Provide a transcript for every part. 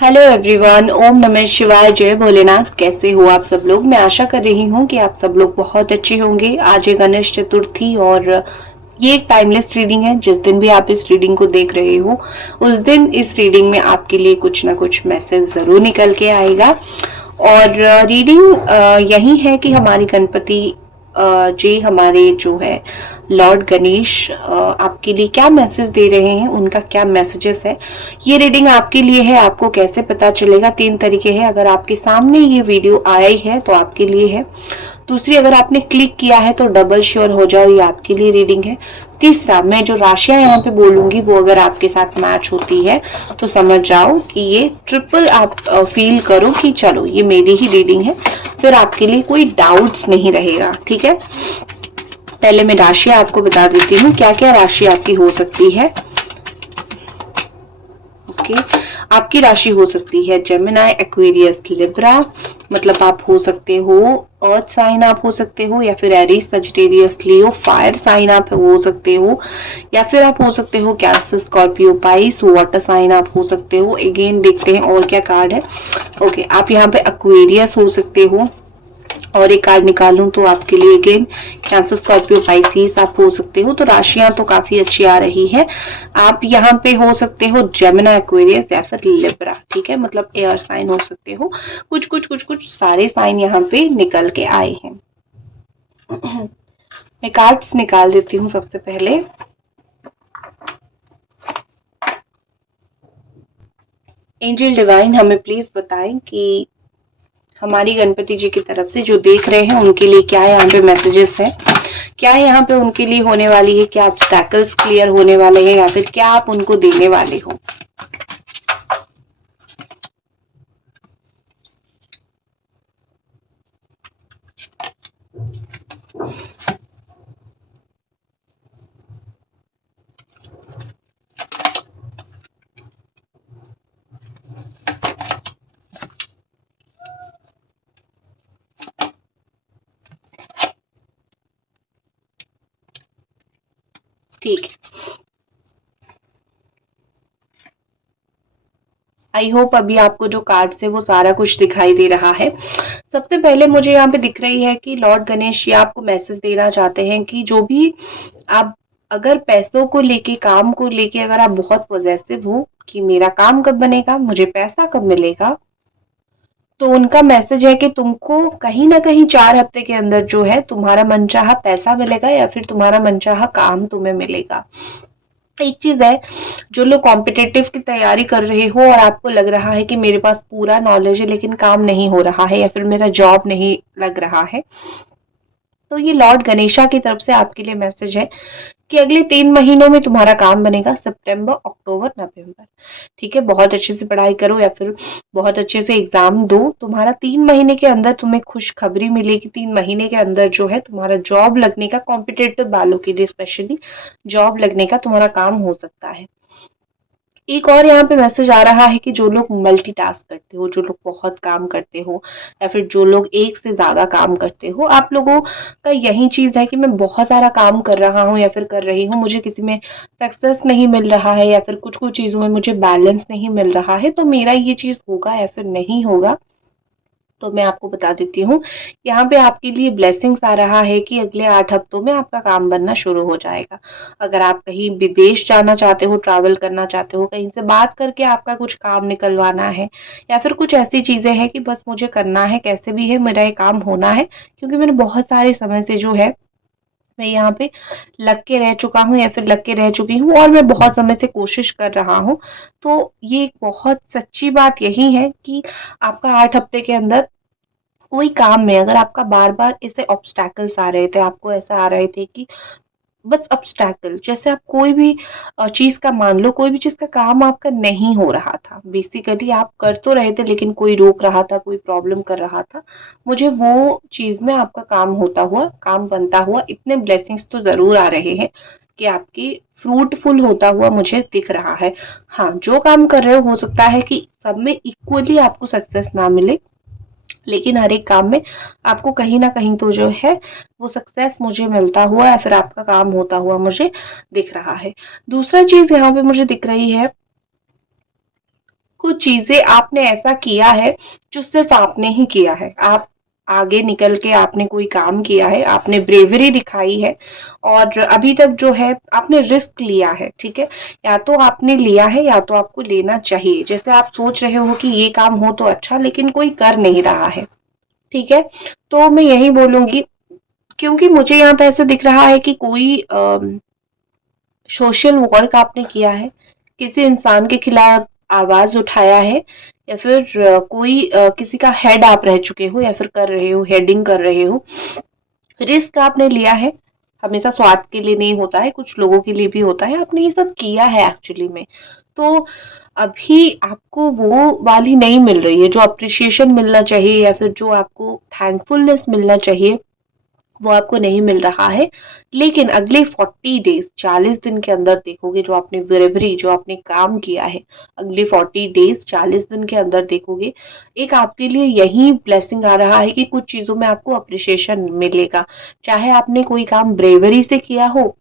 Hello everyone, ओम नमः शिवाय, जय भोलेनाथ। कैसे हो आप सब लोग? मैं आशा कर रही हूँ कि आप सब लोग बहुत अच्छे होंगे। आज है गणेश चतुर्थी और ये एक टाइमलेस रीडिंग है। जिस दिन भी आप इस रीडिंग को देख रहे हो उस दिन इस रीडिंग में आपके लिए कुछ ना कुछ मैसेज जरूर निकल के आएगा। और रीडिंग यही है कि हमारी गणपति जी, हमारे जो है लॉर्ड गणेश आपके लिए क्या मैसेज दे रहे हैं, उनका क्या मैसेजेस है। ये रीडिंग आपके लिए है। आपको कैसे पता चलेगा? 3 तरीके हैं। अगर आपके सामने ये वीडियो आया ही है तो आपके लिए है। दूसरी, अगर आपने क्लिक किया है तो डबल श्योर हो जाओ, ये आपके लिए रीडिंग है। तीसरा, मैं जो राशियां यहाँ पे बोलूंगी वो अगर आपके साथ मैच होती है तो समझ जाओ कि ये ट्रिपल आप फील करो कि चलो ये मेरी ही रीडिंग है, फिर आपके लिए कोई डाउट्स नहीं रहेगा। ठीक है, पहले मैं राशि आपको बता देती हूँ क्या क्या राशि आपकी हो सकती है। ओके, आपकी राशि हो सकती है जेमिनाई, एक्वेरियस, लिब्रा, मतलब आप हो सकते हो अर्थ साइन, आप हो सकते हो, या फिर एरीज, सजिटेरियस, लियो, फायर साइन आप हो सकते हो, या फिर आप हो सकते हो Cancer, Scorpio, Pisces, water sign आप हो सकते हो। अगेन देखते हैं और क्या कार्ड है। ओके, आप यहाँ पे एक्वेरियस हो सकते हो, और एक कार्ड निकालूं तो आपके लिए अगेन कैंसर, स्कॉर्पियो, पाइसिस आप हो सकते हो। तो राशियां तो काफी अच्छी आ रही है। आप यहाँ पे हो सकते हो जेमिनी, एक्वेरियस या फिर लिब्रा। ठीक है, मतलब एयर साइन हो सकते हो। कुछ सारे साइन यहाँ पे निकल के आए हैं। मैं कार्ड्स निकाल देती हूँ सबसे पहले। एंजल डिवाइन हमें प्लीज बताएं कि हमारी गणपति जी की तरफ से जो देख रहे हैं उनके लिए क्या यहाँ पे मैसेजेस है, क्या यहाँ पे उनके लिए होने वाली है, क्या ऑब्स्टैकल्स क्लियर होने वाले हैं, या फिर क्या आप उनको देने वाले हो। ठीक है, आई होप अभी आपको जो कार्ड से वो सारा कुछ दिखाई दे रहा है। सबसे पहले मुझे यहाँ पे दिख रही है कि लॉर्ड गणेश जी आपको मैसेज देना चाहते हैं कि जो भी आप, अगर पैसों को लेके, काम को लेके अगर आप बहुत पॉजेसिव हो कि मेरा काम कब बनेगा, मुझे पैसा कब मिलेगा, तो उनका मैसेज है कि तुमको कहीं ना कहीं 4 हफ्ते के अंदर जो है तुम्हारा मनचाहा पैसा मिलेगा या फिर तुम्हारा मनचाहा काम तुम्हें मिलेगा। एक चीज है, जो लोग कॉम्पिटिटिव की तैयारी कर रहे हो और आपको लग रहा है कि मेरे पास पूरा नॉलेज है लेकिन काम नहीं हो रहा है या फिर मेरा जॉब नहीं लग रहा है, तो ये लॉर्ड गणेशा की तरफ से आपके लिए मैसेज है कि अगले 3 महीनों में तुम्हारा काम बनेगा, सितंबर, अक्टूबर, नवंबर। ठीक है, बहुत अच्छे से पढ़ाई करो या फिर बहुत अच्छे से एग्जाम दो। तुम्हारा 3 महीने के अंदर तुम्हें खुशखबरी मिलेगी। 3 महीने के अंदर जो है तुम्हारा जॉब लगने का, कॉम्पिटेटिव वालों के लिए स्पेशली जॉब लगने का तुम्हारा काम हो सकता है। एक और यहाँ पे मैसेज आ रहा है कि जो लोग मल्टीटास्क करते हो, जो लोग बहुत काम करते हो, या फिर जो लोग एक से ज्यादा काम करते हो, आप लोगों का यही चीज है कि मैं बहुत सारा काम कर रहा हूँ या फिर कर रही हूँ, मुझे किसी में सक्सेस नहीं मिल रहा है या फिर कुछ कुछ चीजों में मुझे बैलेंस नहीं मिल रहा है, तो मेरा ये चीज होगा या फिर नहीं होगा। तो मैं आपको बता देती हूँ, यहाँ पे आपके लिए ब्लेसिंग्स आ रहा है कि अगले 8 हफ्तों में आपका काम बनना शुरू हो जाएगा। अगर आप कहीं विदेश जाना चाहते हो, ट्रैवल करना चाहते हो, कहीं से बात करके आपका कुछ काम निकलवाना है, या फिर कुछ ऐसी चीजें हैं कि बस मुझे करना है, कैसे भी है मेरा ये काम होना है, क्योंकि मैंने बहुत सारे समय से जो है मैं यहाँ पे लग के रह चुका हूँ या फिर लग के रह चुकी हूँ और मैं बहुत समय से कोशिश कर रहा हूँ। तो ये एक बहुत सच्ची बात यही है कि आपका 8 हफ्ते के अंदर कोई काम में अगर आपका बार बार ऐसे ऑब्स्टैकल्स आ रहे थे, आपको ऐसा आ रहे थे कि बस ऑब्स्टैकल, जैसे आप कोई भी चीज का, मान लो कोई भी चीज का काम आपका नहीं हो रहा था, बेसिकली आप कर तो रहे थे लेकिन कोई रोक रहा था, कोई प्रॉब्लम कर रहा था, मुझे वो चीज में आपका काम होता हुआ, काम बनता हुआ, इतने ब्लेसिंग्स तो जरूर आ रहे हैं कि आपकी फ्रूटफुल होता हुआ मुझे दिख रहा है। हाँ, जो काम कर रहे हो सकता है कि सब में इक्वली आपको सक्सेस ना मिले, लेकिन हर एक काम में आपको कहीं ना कहीं तो जो है वो सक्सेस मुझे मिलता हुआ या फिर आपका काम होता हुआ मुझे दिख रहा है। दूसरा चीज यहाँ पे मुझे दिख रही है कुछ चीजें आपने ऐसा किया है जो सिर्फ आपने ही किया है। आप आगे निकल के आपने कोई काम किया है, आपने ब्रेवरी दिखाई है और अभी तक जो है आपने रिस्क लिया है, ठीक है? या तो आपने लिया है या तो आपको लेना चाहिए। जैसे आप सोच रहे हो कि ये काम हो तो अच्छा, लेकिन कोई कर नहीं रहा है, ठीक है? तो मैं यही बोलूंगी, क्योंकि मुझे यहाँ पे ऐसे दिख रहा है कि कोई सोशल वर्क आपने किया है, किसी इंसान के खिलाफ आवाज उठाया है, या फिर किसी का हेड आप रह चुके हो या फिर कर रहे हो, हेडिंग कर रहे हो। रिस्क आपने लिया है, हमेशा स्वार्थ के लिए नहीं होता है, कुछ लोगों के लिए भी होता है, आपने ये सब किया है एक्चुअली में। तो अभी आपको वो वाली नहीं मिल रही है जो अप्रिशिएशन मिलना चाहिए या फिर जो आपको थैंकफुलनेस मिलना चाहिए, वो आपको नहीं मिल रहा है। लेकिन अगले 40 डेज, 40 दिन के अंदर देखोगे जो आपने ब्रेवरी, जो आपने काम किया है, अगले 40 डेज, 40 दिन के अंदर देखोगे, एक आपके लिए यही ब्लेसिंग आ रहा है कि कुछ चीजों में आपको अप्रिशिएशन मिलेगा। चाहे आपने कोई काम ब्रेवरी से किया हो,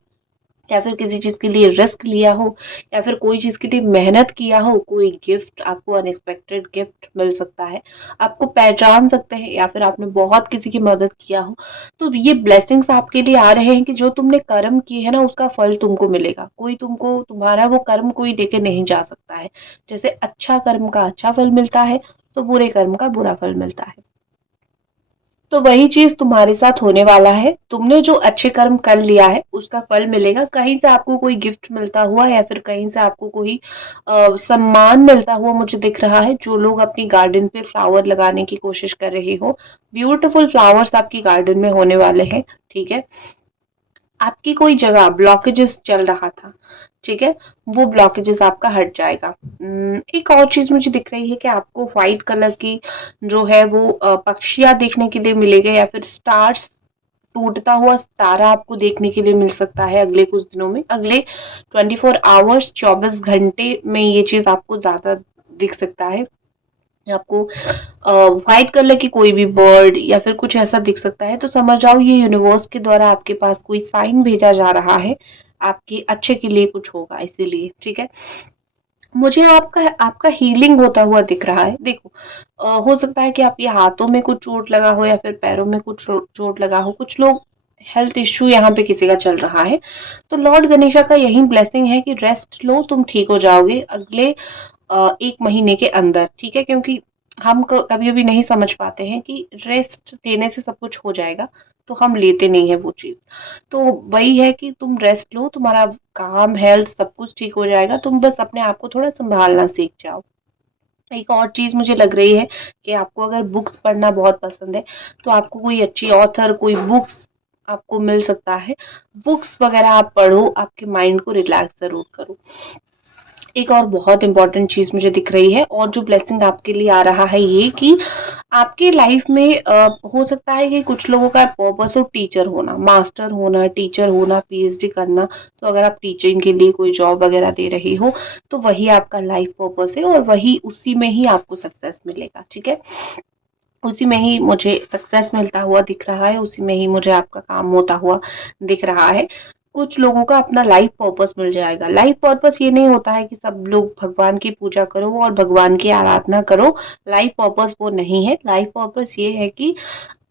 या फिर किसी चीज के लिए रिस्क लिया हो, या फिर कोई चीज के लिए मेहनत किया हो, कोई गिफ्ट आपको, अनएक्सपेक्टेड गिफ्ट मिल सकता है, आपको पहचान सकते हैं, या फिर आपने बहुत किसी की मदद किया हो। तो ये ब्लेसिंग्स आपके लिए आ रहे हैं कि जो तुमने कर्म किए है ना, उसका फल तुमको मिलेगा। कोई तुमको, तुम्हारा वो कर्म कोई लेके नहीं जा सकता है। जैसे अच्छा कर्म का अच्छा फल मिलता है, तो बुरे कर्म का बुरा फल मिलता है। तो वही चीज तुम्हारे साथ होने वाला है। तुमने जो अच्छे कर्म कर लिया है उसका फल मिलेगा। कहीं से आपको कोई गिफ्ट मिलता हुआ या फिर कहीं से आपको कोई सम्मान मिलता हुआ मुझे दिख रहा है। जो लोग अपनी गार्डन पे फ्लावर लगाने की कोशिश कर रहे हो, ब्यूटीफुल फ्लावर्स आपकी गार्डन में होने वाले हैं, ठीक है? आपकी कोई जगह ब्लॉकेजेस चल रहा था, ठीक है, वो ब्लॉकेजेस आपका हट जाएगा। एक और चीज मुझे दिख रही है कि आपको व्हाइट कलर की जो है वो पक्षियां देखने के लिए मिलेगा, या फिर स्टार्स, टूटता हुआ तारा आपको देखने के लिए मिल सकता है अगले कुछ दिनों में। अगले 24 आवर्स, 24 घंटे में ये चीज आपको ज्यादा दिख सकता है। आपको व्हाइट कलर की कोई भी बर्ड या फिर कुछ ऐसा दिख सकता है, तो समझ जाओ ये यूनिवर्स के द्वारा आपके पास कोई साइन भेजा जा रहा है, आपके अच्छे के लिए कुछ होगा इसीलिए, ठीक है? मुझे आपका आपका हीलिंग होता हुआ दिख रहा है। देखो, हो सकता है कि आपके हाथों में कुछ चोट लगा हो या फिर पैरों में कुछ चोट लगा हो। कुछ लोग हेल्थ इश्यू यहाँ पे किसी का चल रहा है, तो लॉर्ड गणेशा का यही ब्लेसिंग है कि रेस्ट लो, तुम ठीक हो जाओगे अगले 1 महीने के अंदर, ठीक है? क्योंकि हम कभी कभी नहीं समझ पाते हैं कि रेस्ट लेने से सब कुछ हो जाएगा, तो हम लेते नहीं है वो चीज। तो वही है कि तुम रेस्ट लो, तुम्हारा काम, हेल्थ सब कुछ ठीक हो जाएगा, तुम बस अपने आप को थोड़ा संभालना सीख जाओ। एक और चीज मुझे लग रही है कि आपको अगर बुक्स पढ़ना बहुत पसंद है, तो आपको कोई अच्छी ऑथर, कोई बुक्स आपको मिल सकता है। बुक्स वगैरह आप पढ़ो, आपके माइंड को रिलैक्स जरूर करो। एक और बहुत इंपॉर्टेंट चीज मुझे दिख रही है, और जो ब्लेसिंग आपके लिए आ रहा है ये कि आपके लाइफ में हो सकता है कि कुछ लोगों का पर्पस हो टीचर होना, मास्टर होना, टीचर होना, पीएचडी करना। तो अगर आप टीचिंग के लिए कोई जॉब वगैरह दे रही हो, तो वही आपका लाइफ पर्पस है और वही, उसी में ही आपको सक्सेस मिलेगा, ठीक है? उसी में ही मुझे सक्सेस मिलता हुआ दिख रहा है, उसी में ही मुझे आपका काम होता हुआ दिख रहा है। कुछ लोगों का अपना लाइफ पर्पस मिल जाएगा। लाइफ पर्पस ये नहीं होता है कि सब लोग भगवान की पूजा करो और भगवान की आराधना करो। लाइफ पर्पस वो नहीं है। लाइफ पर्पस ये है कि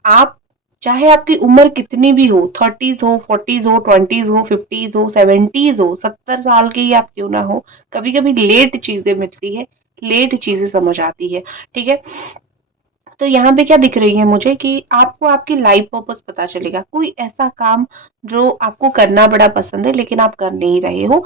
आप, चाहे आपकी उम्र कितनी भी हो, 30s हो, 40s हो, 20s हो, 50s हो, 70s हो, 70 साल के ही आप क्यों ना हो, कभी कभी लेट चीजें मिलती है, लेट चीजें समझ आती है, ठीक है? तो यहाँ पे क्या दिख रही है मुझे कि आपको आपकी लाइफ पर्पस पता चलेगा। कोई ऐसा काम जो आपको करना बड़ा पसंद है लेकिन आप कर नहीं रहे हो।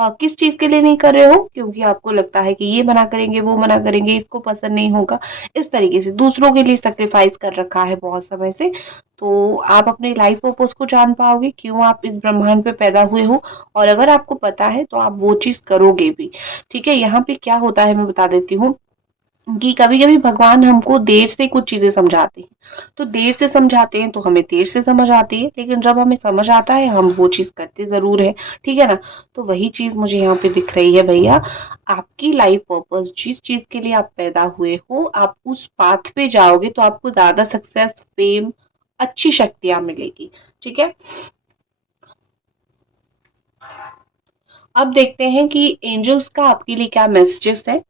किस चीज के लिए नहीं कर रहे हो? क्योंकि आपको लगता है कि ये मना करेंगे, वो मना करेंगे, इसको पसंद नहीं होगा। इस तरीके से दूसरों के लिए सेक्रीफाइस कर रखा है बहुत समय से। तो आप अपने लाइफ पर्पस को जान पाओगे, क्यों आप इस ब्रह्मांड पे पैदा हुए हो, और अगर आपको पता है तो आप वो चीज करोगे भी, ठीक है? यहाँ पे क्या होता है मैं बता देती हूँ कि कभी-कभी भगवान हमको देर से कुछ चीजें समझाते हैं। तो देर से समझाते हैं तो हमें देर से समझ आती है, लेकिन जब हमें समझ आता है हम वो चीज करते ज़रूर है, ठीक है ना? तो वही चीज मुझे यहाँ पे दिख रही है भैया। आपकी लाइफ पर्पस, जिस चीज के लिए आप पैदा हुए हो, आप उस पाथ पे जाओगे तो आपको ज़्यादा सक्सेस, फेम, अच्छी शक्तियाँ मिलेगी, ठीक है? अब देखते हैं कि एंजल्स का आपके लिए क्या मैसेजेस है।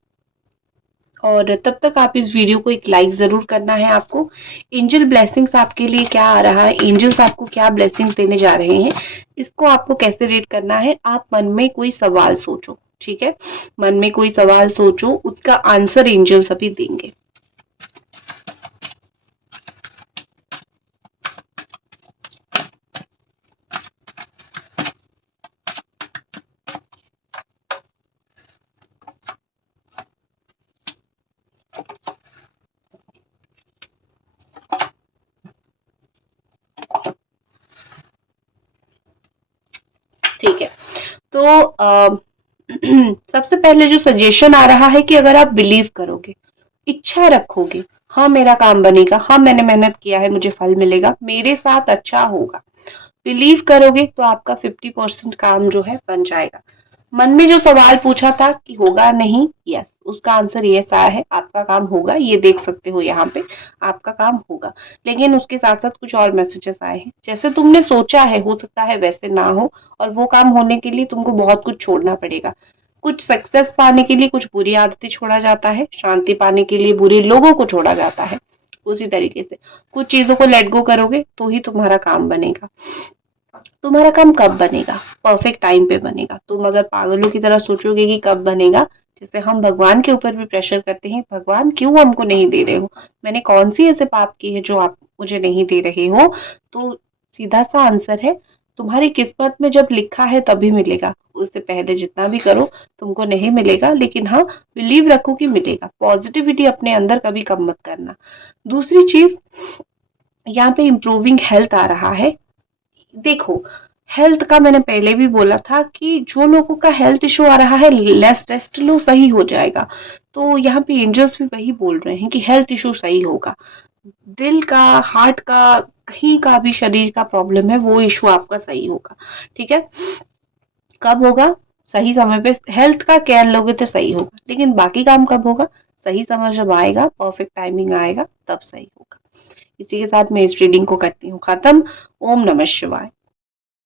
और तब तक आप इस वीडियो को एक लाइक जरूर करना है आपको। एंजल ब्लेसिंग्स आपके लिए क्या आ रहा है, एंजल्स आपको क्या ब्लेसिंग्स देने जा रहे हैं, इसको आपको कैसे रीड करना है। आप मन में कोई सवाल सोचो, ठीक है, मन में कोई सवाल सोचो, उसका आंसर एंजल्स अभी देंगे। ठीक है, तो सबसे पहले जो सजेशन आ रहा है कि अगर आप बिलीव करोगे, इच्छा रखोगे, हाँ मेरा काम बनेगा, हाँ मैंने मेहनत किया है, मुझे फल मिलेगा, मेरे साथ अच्छा होगा, बिलीव करोगे तो आपका 50% काम जो है बन जाएगा। मन में जो सवाल पूछा था कि होगा नहीं, यस, उसका आंसर यस आया है, आपका काम होगा, ये देख सकते हो यहाँ पे, आपका काम होगा। लेकिन उसके साथ साथ कुछ और मैसेजेस आए हैं, जैसे तुमने सोचा है हो सकता है वैसे ना हो, और वो काम होने के लिए तुमको बहुत कुछ छोड़ना पड़ेगा। कुछ सक्सेस पाने के लिए कुछ बुरी आदतें छोड़ा जाता है, शांति पाने के लिए बुरे लोगों को छोड़ा जाता है। उसी तरीके से कुछ चीजों को लेट गो करोगे तो ही तुम्हारा काम बनेगा। तुम्हारा काम कब बनेगा? परफेक्ट टाइम पे बनेगा। तुम अगर पागलों की तरह सोचोगे कि कब बनेगा, जैसे हम भगवान के ऊपर भी प्रेशर करते हैं, भगवान क्यों हमको नहीं दे रहे हो, मैंने कौन सी ऐसे पाप की है जो आप मुझे नहीं दे रहे हो, तो सीधा सा आंसर है, तुम्हारी किस्मत में जब लिखा है तभी मिलेगा, उससे पहले जितना भी करो तुमको नहीं मिलेगा। लेकिन हाँ, बिलीव रखो कि मिलेगा। पॉजिटिविटी अपने अंदर कभी कम मत करना। दूसरी चीज, यहाँ पे इम्प्रूविंग हेल्थ आ रहा है। देखो, हेल्थ का मैंने पहले भी बोला था कि जो लोगों का हेल्थ इशू आ रहा है, लेस रेस्ट लो, सही हो जाएगा। तो यहाँ पे एंजल्स भी वही बोल रहे हैं कि हेल्थ इशू सही होगा। दिल का, हार्ट का, कहीं का भी शरीर का प्रॉब्लम है, वो इशू आपका सही होगा। ठीक है, कब होगा? सही समय पे हेल्थ का केयर लोगे तो सही होगा, लेकिन बाकी काम कब होगा? सही समय जब आएगा, परफेक्ट टाइमिंग आएगा, तब सही होगा। इसी के साथ मैं इस रीडिंग को करती हूँ खत्म। ओम नमः शिवाय।